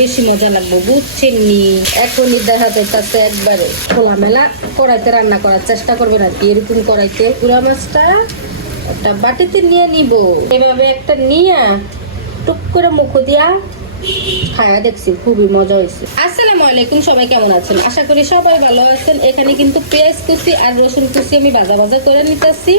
বেশি মজা লাগবো বুঝছেন নি এখনই দেখা যাইতেছে একবারে খোলামেলা কড়াইতে রান্না করার চেষ্টা করবেন আর এরকম কড়াইতে পুরা মাছটা একটা বাটিতে নিয়ে নিব। এভাবে একটা নিয়ে টুক করে মুখ দিয়া খায়া দেখছি, খুবই মজা হয়েছে। আসসালামু আলাইকুম, সবাই কেমন আছেন? আশা করি সবাই ভালো আছেন। এখানে কিন্তু পেঁয়াজ কুচি আর রসুন কুচি আমি ভাজা ভাজা করে নিতেছি।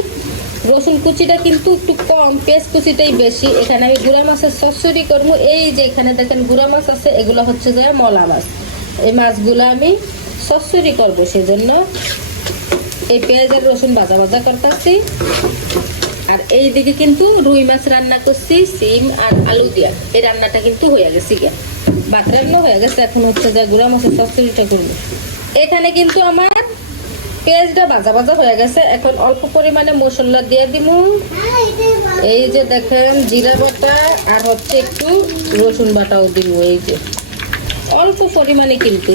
রসুন কুচিটা কিন্তু একটু কম, পেঁয়াজ কুচিটাই বেশি। এখানে আমি গুড়া মাছের সসরি করব। এই যে এখানে দেখেন গুড়া মাছ আছে, এগুলো হচ্ছে যে মলা মাছ। এই মাছগুলো আমি সসরি করব সেজন্য। এই পেঁয়াজের রসুন ভাজা ভাজা করতেছি। আর এই দিকে কিন্তু রুই মাছ রান্না করছি, সিম আর আলু দিয়া। এই রান্নাটা কিন্তু হয়ে গেছে গিয়া। ভাত রান্না হয়ে গেছে, এখন হচ্ছে যে গুঁড়া মাছের চচ্চড়িটা করব। এখানে কিন্তু আমার পেঁয়াজটা ভাজা ভাজা হয়ে গেছে। এখন অল্প পরিমাণে মশলা দিয়ে দিব এই যে দেখেন, জিরা বাটা আর হচ্ছে একটু রসুন বাটাও দিব এই যে। অল্প পরিমাণে কিন্তু।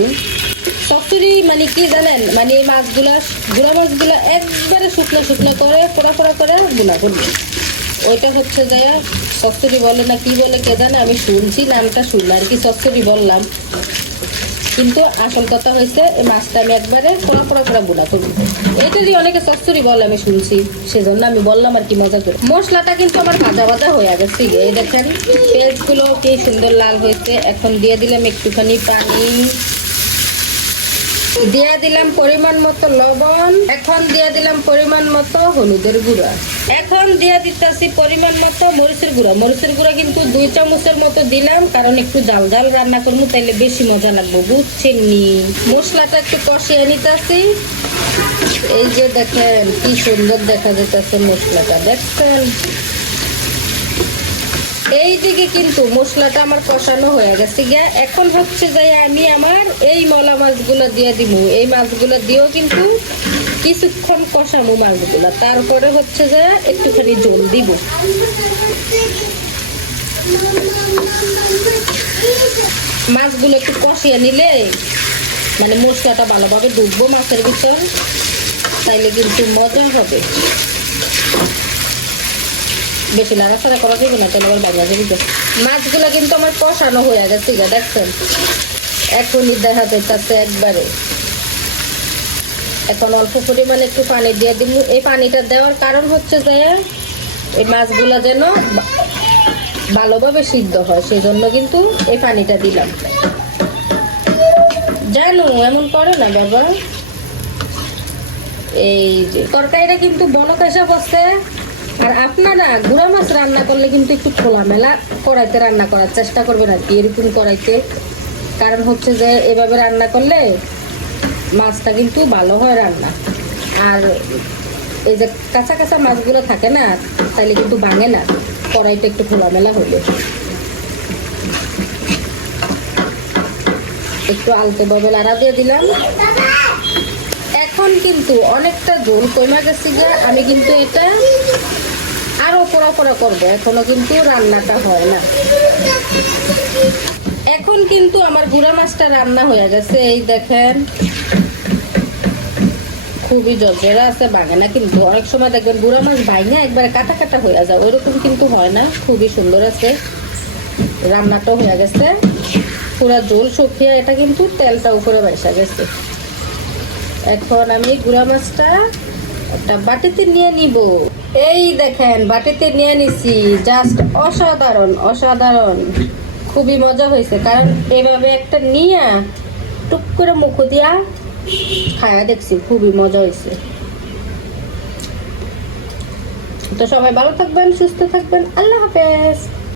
চচ্চড়ি মানে কি জানেন মানে এই মাছগুলা, গুঁড়া মাছগুলা একবারে শুকনো শুকনো করে, পোড়া পোড়া করে গুলা করবে। ওইটা হচ্ছে যাইয়া চচ্চড়ি বলে না, কি বলে কে জানে, আমি শুনছি, নামটা শুনলাম আর কি চচ্চড়ি বললাম। কিন্তু আসল কথা হয়েছে মাছটা আমি একবারে পোড়া পোড়া করে গুলা করব। যদি অনেকে চচ্চড়ি বলে, আমি শুনছি, সেজন্য আমি বললাম আর কি মজা করে। মশলাটা কিন্তু আমার ভাজা ভাজা হয়ে গেছে এই দেখেন, পেঁয়াজগুলো কি সুন্দর লাল হয়েছে। এখন দিয়ে দিলাম একটুখানি পানি। দিয়ে দিলাম পরিমাণ মতো লবণ, এখন দিয়ে দিলাম পরিমাণ মতো হলুদের গুঁড়া। এখন দিয়ে দিতেছি পরিমাণ মতো মরিচের গুঁড়া। মরিচের গুঁড়া কিন্তু দুই চামচের মতো দিলাম, কারণ একটু জাল জাল রান্না করব, তাইলে বেশি মজা লাগবো, বুঝছেন নি? মশলাটা একটু কষিয়ে নিতেছি। এই যে দেখেন, কি সুন্দর দেখা যেতেছে মশলাটা, দেখছেন? এই দিকে কিন্তু মশলাটা আমার কষানো হয়ে গেছে। গিয়া এখন হচ্ছে যে আমি আমার এই মলা মাছগুলো দিয়ে দিব এই মাছগুলো দিয়েও কিন্তু কিছুক্ষণ কষাবো মাছগুলো। তারপরে হচ্ছে যে একটুখানি জল দিব। মাছগুলো একটু কষিয়ে নিলে মানে মশলাটা ভালোভাবে ডুববো মাছের ভিতর, তাইলে কিন্তু মজা হবে। বেশি নাড়াচাড়া করা যাবে না, তাহলে আবার বাংলা যাবে মাছগুলো কিন্তু আমার কষানো হয়ে গেছে গা, দেখছেন? এখনই দেখা যাইতেছে একবারে। এখন অল্প পরিমাণে একটু পানি দিয়ে দিব। এই পানিটা দেওয়ার কারণ হচ্ছে যে, এই মাছগুলো যেন ভালোভাবে সিদ্ধ হয় সেই জন্য কিন্তু এই পানিটা দিলাম। জানো, এমন করে না বাবা। এই যে, তরকারিটা কিন্তু বনকাশা বসে। আর আপনারা গুঁড়া মাছ রান্না করলে কিন্তু একটু খোলামেলা কড়াইতে রান্না করার চেষ্টা করবেন আর কি, এরকম কড়াইতে। কারণ হচ্ছে যে, এভাবে রান্না করলে মাছটা কিন্তু ভালো হয় রান্না। আর এই যে কাঁচা কাঁচা মাছগুলো থাকে না, তাইলে কিন্তু ভাঙে না, কড়াইটা একটু খোলামেলা হলে। একটু আলতে ববে লাড়া দিয়ে দিলাম। এখন কিন্তু অনেকটা ঝোল কমে গেছে গিয়া, আমি কিন্তু এটা পোড়া পোড়া করব। এখনও কিন্তু রান্নাটা হয় না। এখন কিন্তু আমার গুড়া মাছটা রান্না হয়ে গেছে। এই দেখেন, খুবই জর্জরা আছে ভাঙে না, কিন্তু অনেক সময় দেখবেন গুড়া মাছ ভাঙে একবারে কাটা কাটা হয়ে যায়। ওইরকম কিন্তু হয় না, খুবই সুন্দর আছে। রান্নাটা হয়ে গেছে। পুরা জল শুকিয়ে এটা কিন্তু তেলটা উপরে বাইসা গেছে। এখন আমি গুড়া মাছটা একটা বাটিতে নিয়ে নিব। এই দেখেন, বাটিতে নিয়ে নিছি। জাস্ট অসাধারণ অসাধারণ। খুবই মজা হয়েছে, কারণ এভাবে একটা নিয়ে টুক করে মুখ দিয়া খায়া দেখছি, খুবই মজা হয়েছে। তো সবাই ভালো থাকবেন, সুস্থ থাকবেন, আল্লাহ হাফেজ।